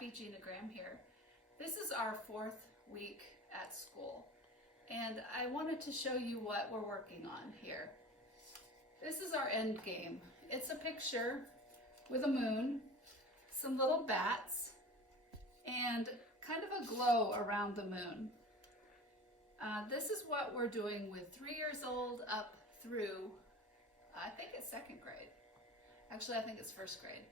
happy genogram here. This is our 4th week at school, and I wanted to show you what we're working on here. This is our end game. It's a picture with a moon, some little bats, and kind of a glow around the moon. This is what we're doing with 3 years old up through, I think it's 2nd grade. Actually, I think it's 1st grade.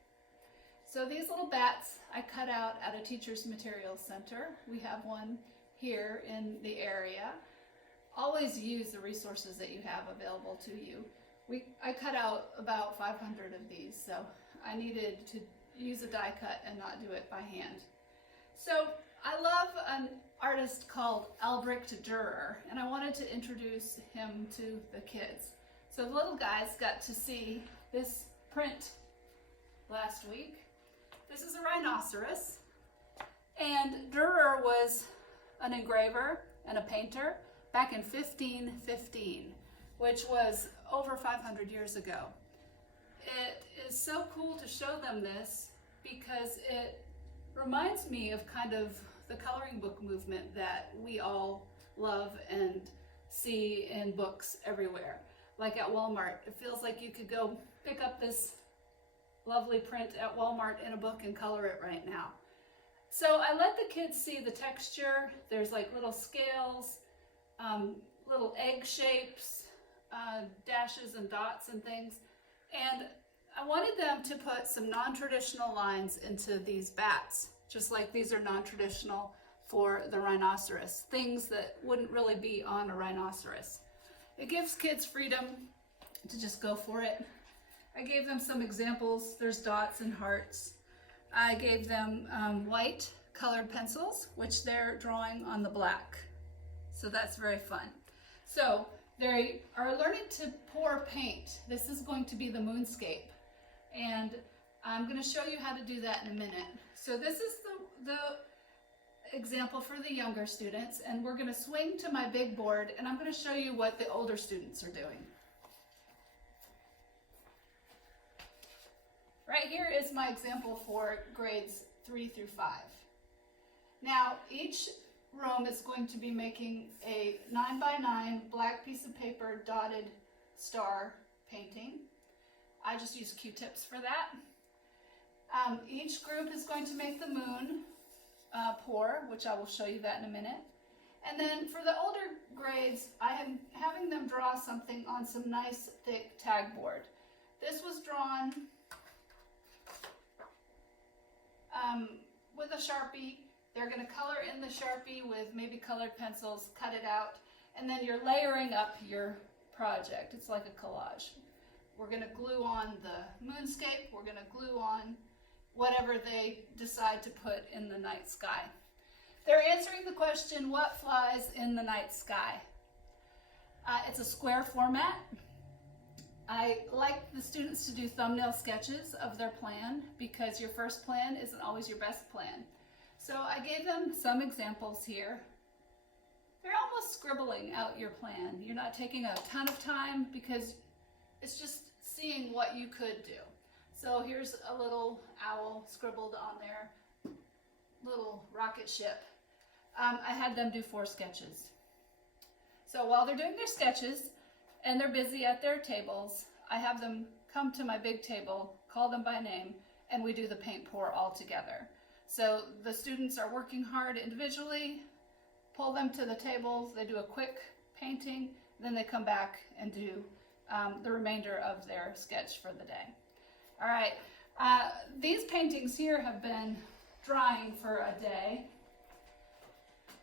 So these little bats I cut out at a teacher's materials center. We have one here in the area. Always use the resources that you have available to you. I cut out about 500 of these, so I needed to use a die cut and not do it by hand. So I love an artist called Albrecht Dürer, and I wanted to introduce him to the kids. So the little guys got to see this print last week. This is a rhinoceros, and Dürer was an engraver and a painter back in 1515, which was over 500 years ago. It is so cool to show them this because it reminds me of kind of the coloring book movement that we all love and see in books everywhere. Like at Walmart, it feels like you could go pick up this lovely print at Walmart in a book and color it right now. So I let the kids see the texture. There's like little scales, little egg shapes, dashes and dots and things. And I wanted them to put some non-traditional lines into these bats, just like these are non-traditional for the rhinoceros, things that wouldn't really be on a rhinoceros. It gives kids freedom to just go for it. I gave them some examples. There's dots and hearts. I gave them white colored pencils, which they're drawing on the black. So that's very fun. So they are learning to pour paint. This is going to be the Moonscape. And I'm going to show you how to do that in a minute. So this is the example for the younger students, and we're going to swing to my big board, and I'm going to show you what the older students are doing. Right here is my example for grades 3 through 5. Now, each room is going to be making a 9x9 black piece of paper dotted star painting. I just use Q-tips for that. Each group is going to make the moon pour, which I will show you that in a minute. And then for the older grades, I am having them draw something on some nice thick tag board. This was drawn with a Sharpie. They're going to color in the Sharpie with maybe colored pencils, cut it out, and then you're layering up your project. It's like a collage. We're going to glue on the moonscape. We're going to glue on whatever they decide to put in the night sky. They're answering the question, what flies in the night sky? It's a square format. I like the students to do thumbnail sketches of their plan because your first plan isn't always your best plan. So I gave them some examples here. They're almost scribbling out your plan. You're not taking a ton of time because it's just seeing what you could do. So here's a little owl scribbled on there, little rocket ship. I had them do 4 sketches. So while they're doing their sketches and they're busy at their tables, I have them come to my big table, call them by name, and we do the paint pour all together. So the students are working hard individually, pull them to the tables, they do a quick painting, then they come back and do the remainder of their sketch for the day. All right, these paintings here have been drying for a day.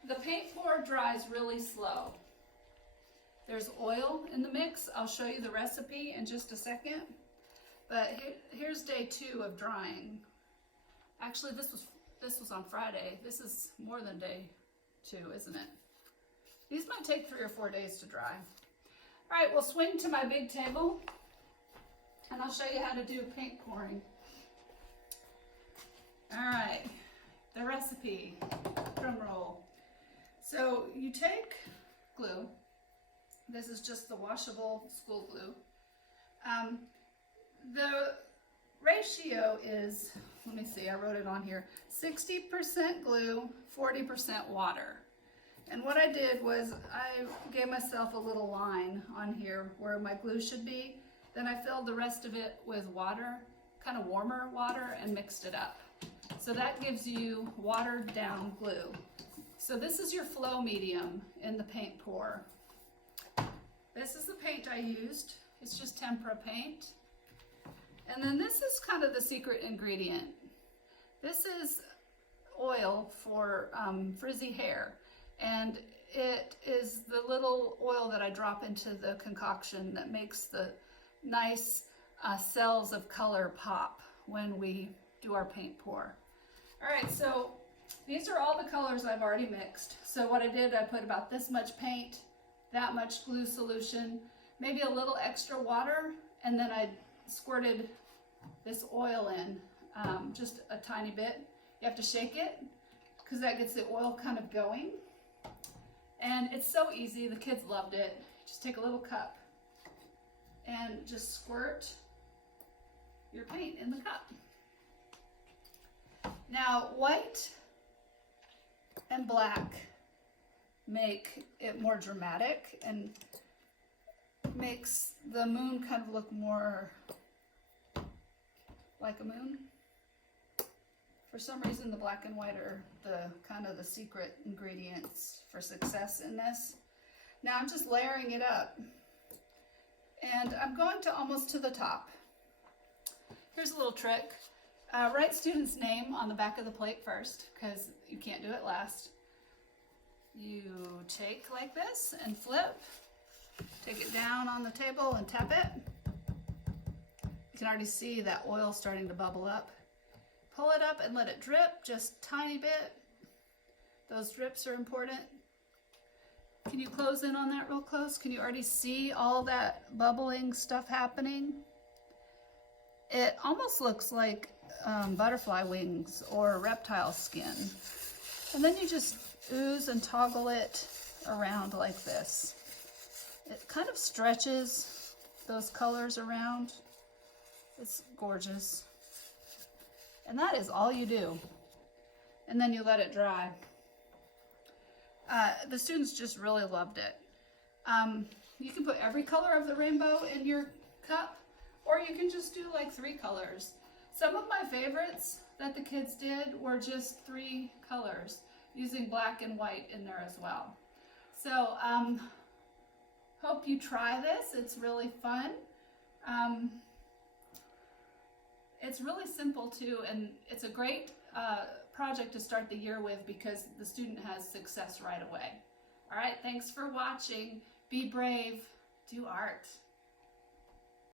The paint pour dries really slow. There's oil in the mix. I'll show you the recipe in just a second. But here's day 2 of drying. Actually, this was on Friday. This is more than day 2, isn't it? These might take 3 or 4 days to dry. All right, we'll swing to my big table, and I'll show you how to do paint pouring. All right, the recipe, drum roll. So you take glue. This is just the washable school glue. The ratio is, let me see, I wrote it on here, 60% glue, 40% water. And what I did was I gave myself a little line on here where my glue should be. Then I filled the rest of it with water, kind of warmer water, and mixed it up. So that gives you watered down glue. So this is your flow medium in the paint pour. This is the paint I used. It's just Tempera Paint. And then this is kind of the secret ingredient. This is oil for frizzy hair. And it is the little oil that I drop into the concoction that makes the nice cells of color pop when we do our paint pour. All right, so these are all the colors I've already mixed. So what I did, I put about this much paint, that much glue solution, maybe a little extra water, and then I squirted this oil in, just a tiny bit. You have to shake it because that gets the oil kind of going. And it's so easy, the kids loved it. Just take a little cup and just squirt your paint in the cup. Now, white and black make it more dramatic and makes the moon kind of look more like a moon. For some reason, the black and white are the kind of the secret ingredients for success in this. Now I'm just layering it up, and I'm going to almost to the top. Here's a little trick. Write student's name on the back of the plate first, because you can't do it last. You take like this and flip. Take it down on the table and tap it. You can already see that oil starting to bubble up. Pull it up and let it drip just a tiny bit. Those drips are important. Can you close in on that real close? Can you already see all that bubbling stuff happening? It almost looks like butterfly wings or reptile skin. And then you just ooze and toggle it around like this. It kind of stretches those colors around. It's gorgeous. And that is all you do. And then you let it dry. The students just really loved it. You can put every color of the rainbow in your cup, or you can just do like 3 colors. Some of my favorites that the kids did were just 3 colors, using black and white in there as well. So, hope you try this. It's really fun. It's really simple too, and it's a great project to start the year with because the student has success right away. All right, thanks for watching. Be brave, do art.